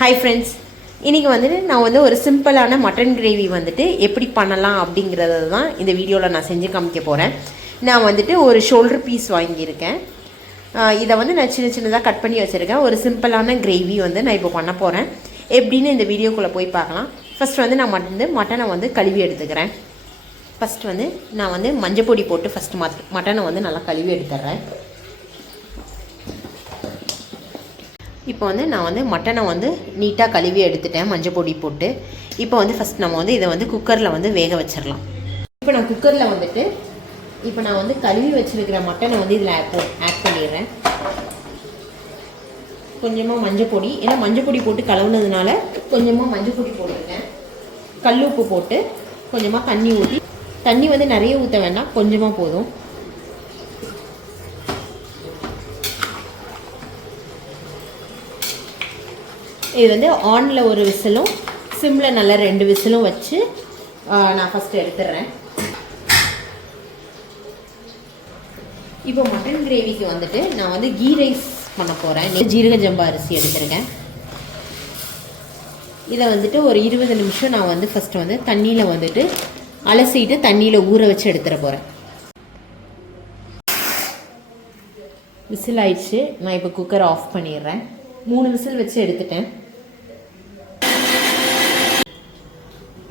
Hi friends, இன்றைக்கி வந்துட்டு நான் வந்து ஒரு சிம்பிளான மட்டன் கிரேவி வந்துட்டு எப்படி பண்ணலாம் அப்படிங்கிறத தான் இந்த வீடியோவில் நான் செஞ்சு காமிக்க போகிறேன். நான் வந்துட்டு ஒரு ஷோல்டர் பீஸ் வாங்கியிருக்கேன். இதை வந்து நான் சின்ன சின்னதாக கட் பண்ணி வச்சுருக்கேன். ஒரு சிம்பிளான கிரேவி வந்து நான் இப்போ பண்ண போகிறேன். எப்படின்னு இந்த வீடியோக்குள்ளே போய் பார்க்கலாம். ஃபஸ்ட் வந்து நான் மட்டனை வந்து கழுவி எடுத்துக்கிறேன். ஃபஸ்ட் வந்து நான் வந்து மஞ்சள் பொடி போட்டு ஃபஸ்ட்டு மட்டனை வந்து நல்லா கழுவி எடுத்துடுறேன். இப்போ வந்து நான் வந்து மட்டனை வந்து நீட்டாக கழுவி எடுத்துட்டேன் மஞ்சள் பொடி போட்டு. இப்போ வந்து ஃபஸ்ட் நம்ம வந்து இதை வந்து குக்கரில் வந்து வேக வச்சிடலாம். இப்போ நான் குக்கரில் வந்துட்டு இப்போ நான் வந்து கழுவி வச்சுருக்கிற மட்டனை வந்து இதில் ஆட் பண்ணிடுறேன். கொஞ்சமாக மஞ்சள் பொடி, ஏன்னா மஞ்சள் பொடி போட்டு கழுவுனதுனால கொஞ்சமாக மஞ்சள் பொடி போட்டுருக்கேன். கல் உப்பு போட்டு கொஞ்சமாக தண்ணி ஊற்றி, தண்ணி வந்து நிறைய ஊற்ற வேண்டாம், கொஞ்சமாக போதும். இது வந்து ஆனில் ஒரு விசிலும் சிம்மில் நல்லா 2 விசிலும் வச்சு நான் ஃபஸ்ட்டு எடுத்துடுறேன். இப்போ மட்டன் கிரேவிக்கு வந்துட்டு நான் வந்து கீ ரைஸ் பண்ண போகிறேன். ஜீரக ஜம்பா அரிசி எடுத்துருக்கேன். இதை வந்துட்டு ஒரு 20 நிமிஷம் நான் வந்து ஃபஸ்ட்டு வந்து தண்ணியில் வந்துட்டு அலசிட்டு தண்ணியில் ஊற வச்சு எடுத்துட போகிறேன். விசில் ஆயிடுச்சு. நான் இப்போ குக்கரை ஆஃப் பண்ணிடுறேன். 3 விசில் வச்சு எடுத்துட்டேன்.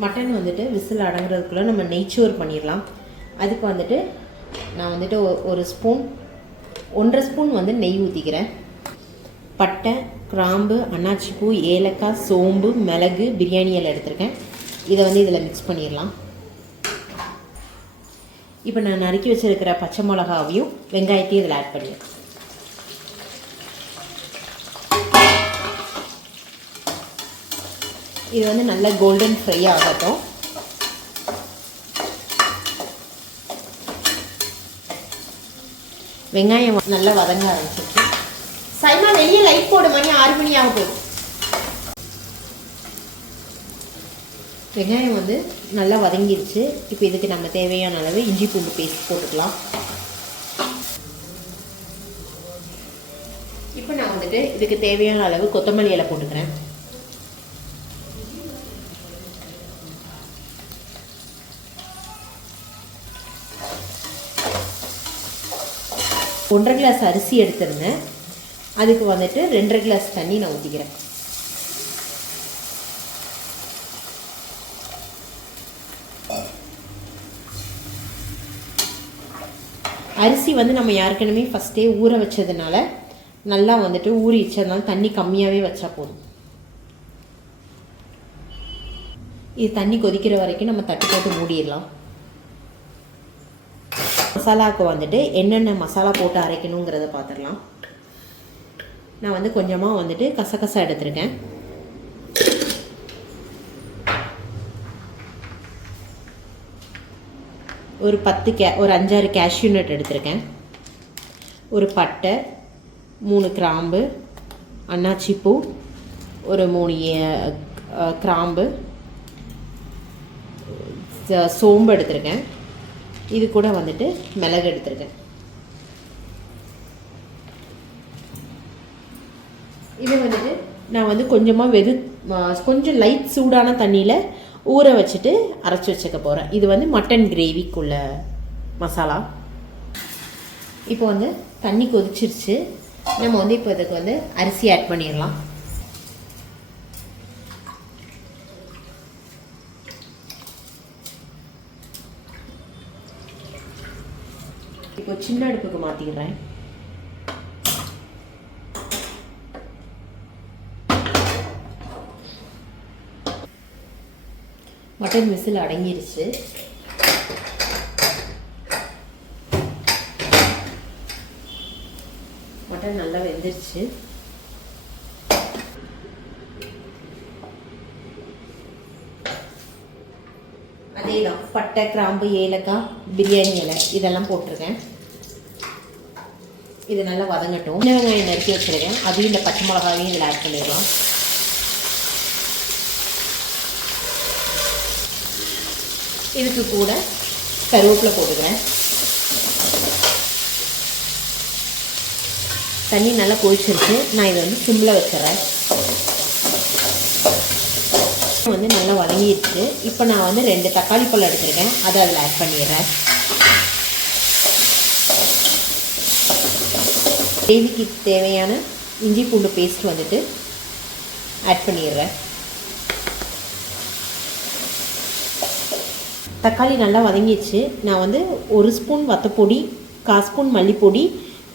மட்டன் வந்துட்டு விசில் அடங்குறதுக்குள்ளே நம்ம நெய்ச்சோறு பண்ணிடலாம். அதுக்கு வந்துட்டு நான் வந்துட்டு ஒரு ஸ்பூன் 1.5 ஸ்பூன் வந்து நெய் ஊற்றிக்கிறேன். பட்டை, கிராம்பு, அன்னாச்சிப்பூ, ஏலக்காய், சோம்பு, மிளகு, பிரியாணி இலை எடுத்திருக்கேன். இதை வந்து இதில் மிக்ஸ் பண்ணிடலாம். இப்போ நான் நறுக்கி வச்சுருக்கிற பச்சை மிளகாவையும் வெங்காயத்தையும் இதில் ஆட் பண்ணிடுறேன். இது வந்து நல்லா கோல்டன் ஃப்ரை ஆகட்டும். வெங்காயம் நல்லா வதங்க ஆரம்பிச்சிருச்சு. சைமா வெளியே லைட் போடு, மணி 6 மணி ஆக போகும். வெங்காயம் வந்து நல்லா வதங்கிருச்சு. இப்போ இதுக்கு நம்ம தேவையான அளவு இஞ்சி பூண்டு பேஸ்ட் போட்டுக்கலாம். இப்போ நான் வந்துட்டு இதுக்கு தேவையான அளவு கொத்தமல்லி இலை போட்டுக்கிறேன். ஒன்றரை கிளாஸ் அரிசி எடுத்துருந்தேன். அதுக்கு வந்துட்டு 2.5 கிளாஸ் தண்ணி நான் ஊற்றிக்கிறேன். அரிசி வந்து நம்ம ஏற்கனவே ஃபஸ்ட்டே ஊற வச்சதுனால நல்லா வந்துட்டு ஊறிச்சதுனால தண்ணி கம்மியாகவே வச்சா போதும். இது தண்ணி கொதிக்கிற வரைக்கும் நம்ம தட்டு போட்டு மூடிடலாம். மசாலாவுக்கு வந்துட்டு என்னென்ன மசாலா போட்டு அரைக்கணுங்கிறத பார்த்துடலாம். நான் வந்து கொஞ்சமாக வந்துட்டு கசகசா எடுத்திருக்கேன். ஒரு 5-6 கேஷ்யூ நட் எடுத்திருக்கேன். ஒரு பட்டை, 3 கிராம்பு, அன்னாச்சிப்பூ, ஒரு 3 கிராம்பு, சோம்பு எடுத்திருக்கேன். இது கூட வந்துட்டு மிளகு எடுத்துருக்கேன். இது வந்துட்டு நான் வந்து கொஞ்சம் லைட் சூடான தண்ணியில் ஊற வச்சுட்டு அரைச்சி வச்சுக்க போகிறேன். இது வந்து மட்டன் கிரேவிக்குள்ள மசாலா. இப்போ வந்து தண்ணி கொதிச்சிருச்சு. நம்ம வந்து இப்போ இதுக்கு வந்து அரிசி ஆட் பண்ணிடலாம். இப்போ சின்ன அடுப்புக்கு மாற்றிடுறேன். மட்டன் விசில் அடங்கிருச்சு. மட்டன் நல்லா வெந்துருச்சு. அதேதான் பட்டை, கிராம்பு, ஏலக்காய், பிரியாணி இலை இதெல்லாம் போட்டிருக்கேன். இது நல்லா வதங்கட்டும். சின்ன வெங்காயம் நறுக்கி வச்சுருக்கேன். அதையும் இந்த பச்சை மிளகாவையும் இதில் ஆட் பண்ணிடலாம். இதுக்கு கூட கருவேப்பிலை போட்டுக்கிறேன். தண்ணி நல்லா கொதிச்சிருச்சு. நான் இதை வந்து சிம்மில் வச்சிடறேன். வந்து நல்லா வதங்கிடுச்சு. இப்போ நான் வந்து 2 தக்காளி பழம் எடுத்துருக்கேன், அதை அதில் ஆட் பண்ணிடுறேன். கிரேவிக்கு தேவையான இஞ்சி பூண்டு பேஸ்ட் வந்துட்டு ஆட் பண்ணிடுறேன். தக்காளி நல்லா வதங்கிடுச்சு. நான் வந்து 1 ஸ்பூன் வத்தப்பொடி, 1/4 ஸ்பூன் மல்லிப்பொடி,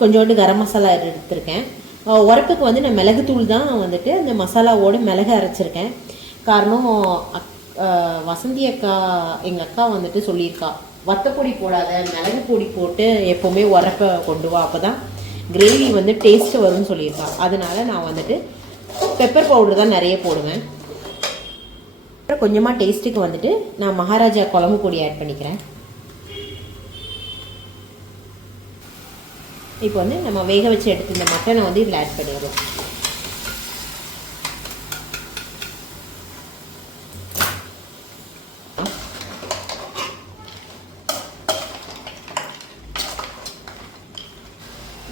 கொஞ்சோண்டு கரம் மசாலா எடுத்திருக்கேன். உரப்புக்கு வந்து நான் மிளகுத்தூள் தான் வந்துட்டு அந்த மசாலாவோடு மிளகு அரைச்சிருக்கேன். காரணம் வசந்தி அக்கா, எங்கள் அக்கா வந்துட்டு சொல்லியிருக்கா, வத்தப்பொடி போடாத, மிளகு பொடி போட்டு எப்போவுமே உரப்பை கொண்டு வா, அப்போ தான் கிரேவி வந்து டேஸ்ட்டு வரும்னு சொல்லியிருக்கா. அதனால் நான் வந்துட்டு பெப்பர் பவுடர் தான் நிறைய போடுவேன். அப்புறம் கொஞ்சமாக டேஸ்ட்டுக்கு வந்துட்டு நான் மகாராஜா குழம்பு பொடி ஆட் பண்ணிக்கிறேன். இப்போ வந்து நம்ம வேக வச்சு எடுத்து இந்த மட்டனை வந்து இதில் ஆட் பண்ணிடுவோம்.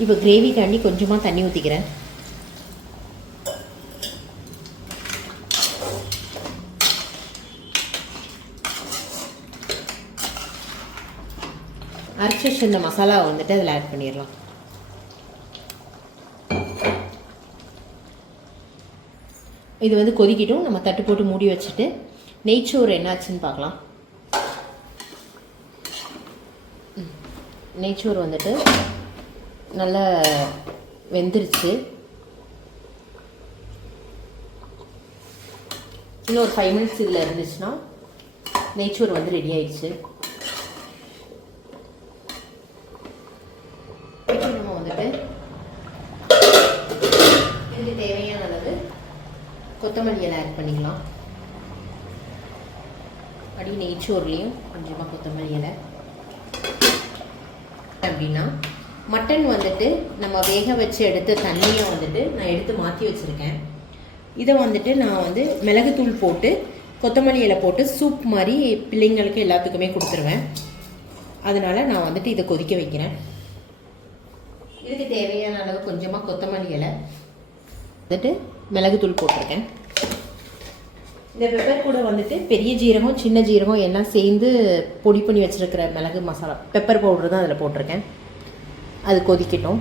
இப்போ கிரேவிக்காண்டி கொஞ்சமாக தண்ணி ஊற்றிக்கிறேன். அரைச்சி வச்சு இந்த மசாலாவை வந்துட்டு அதில் ஆட் பண்ணிடலாம். இது வந்து கொதிக்கிட்டும். நம்ம தட்டு போட்டு மூடி வச்சுட்டு நெய்ச்சோறு என்னாச்சுன்னு பார்க்கலாம். நெய்ச்சோறு வந்துட்டு நல்லா வெந்துருச்சு. இன்னும் ஒரு 5 மினிட்ஸ் இதில் இருந்துச்சுன்னா நெய்ச்சோறு வந்து ரெடி ஆயிடுச்சு. நம்ம வந்துட்டு இதுக்கு தேவையான அளவு கொத்தமல்லி இலை ஆட் பண்ணிக்கலாம். அடி நெய்ச்சோறுலேயும் கொஞ்சமாக கொத்தமல்லி இலை. அப்படின்னா மட்டன் வந்துட்டு நம்ம வேக வச்சு எடுத்த தண்ணியை வந்துட்டு நான் எடுத்து மாற்றி வச்சுருக்கேன். இதை வந்துட்டு நான் வந்து மிளகுத்தூள் போட்டு கொத்தமல்லி இலை போட்டு சூப் மாதிரி பிள்ளைங்களுக்கு எல்லாத்துக்குமே கொடுத்துருவேன். அதனால் நான் வந்துட்டு இதை கொதிக்க வைக்கிறேன். இதுக்கு தேவையான அளவு கொஞ்சமாக கொத்தமல்லி இலை வந்துட்டு மிளகுத்தூள் போட்டிருக்கேன். இந்த பெப்பர் கூட வந்துட்டு பெரிய ஜீரகம், சின்ன ஜீரகம் எல்லாம் சேர்ந்து பொடி பண்ணி வச்சுருக்கிற மிளகு மசாலா பெப்பர் பவுடர் தான் அதில் போட்டிருக்கேன். அது கொதிக்கட்டும்.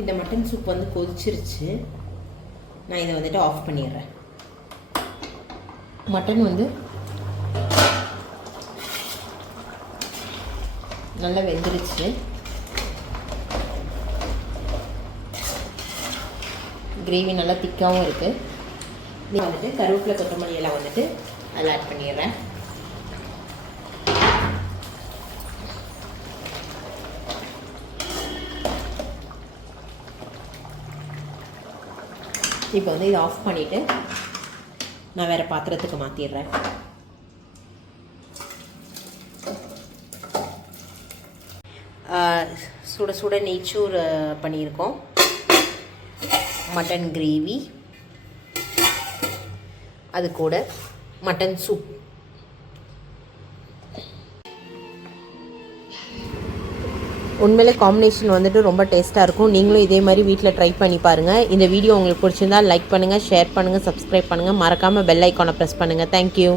இந்த மட்டன் சூப் வந்து கொதிச்சிருச்சு. நான் இதை வந்துட்டு ஆஃப் பண்ணிடுறேன். மட்டன் வந்து நல்லா வெந்துருச்சு. கிரேவி நல்லா திக்காகவும் இருக்குது. இது வந்துட்டு கருவேப்பிலை கொத்தமல்லி எல்லாம் வந்துட்டு அதில் ஆட் பண்ணிடுறேன். இப்போ வந்து இதை ஆஃப் பண்ணிவிட்டு நான் வேறு பாத்திரத்துக்கு மாற்றிடுறேன். சுட சுட நெய்ச்சோறு பண்ணியிருக்கோம். மட்டன் கிரேவி, அது கூட மட்டன் சூப். உண்மையிலே காம்பினேஷன் வந்துட்டு ரொம்ப டேஸ்ட்டாக இருக்கும். நீங்களும் இதே மாதிரி வீட்டில் ட்ரை பண்ணி பாருங்கள். இந்த வீடியோ உங்களுக்கு பிடிச்சிருந்தால் லைக் பண்ணுங்கள், ஷேர் பண்ணுங்கள், சப்ஸ்கிரைப் பண்ணுங்கள். மறக்காமல் பெல் ஐக்கானை ப்ரெஸ் பண்ணுங்கள். தேங்க்யூ.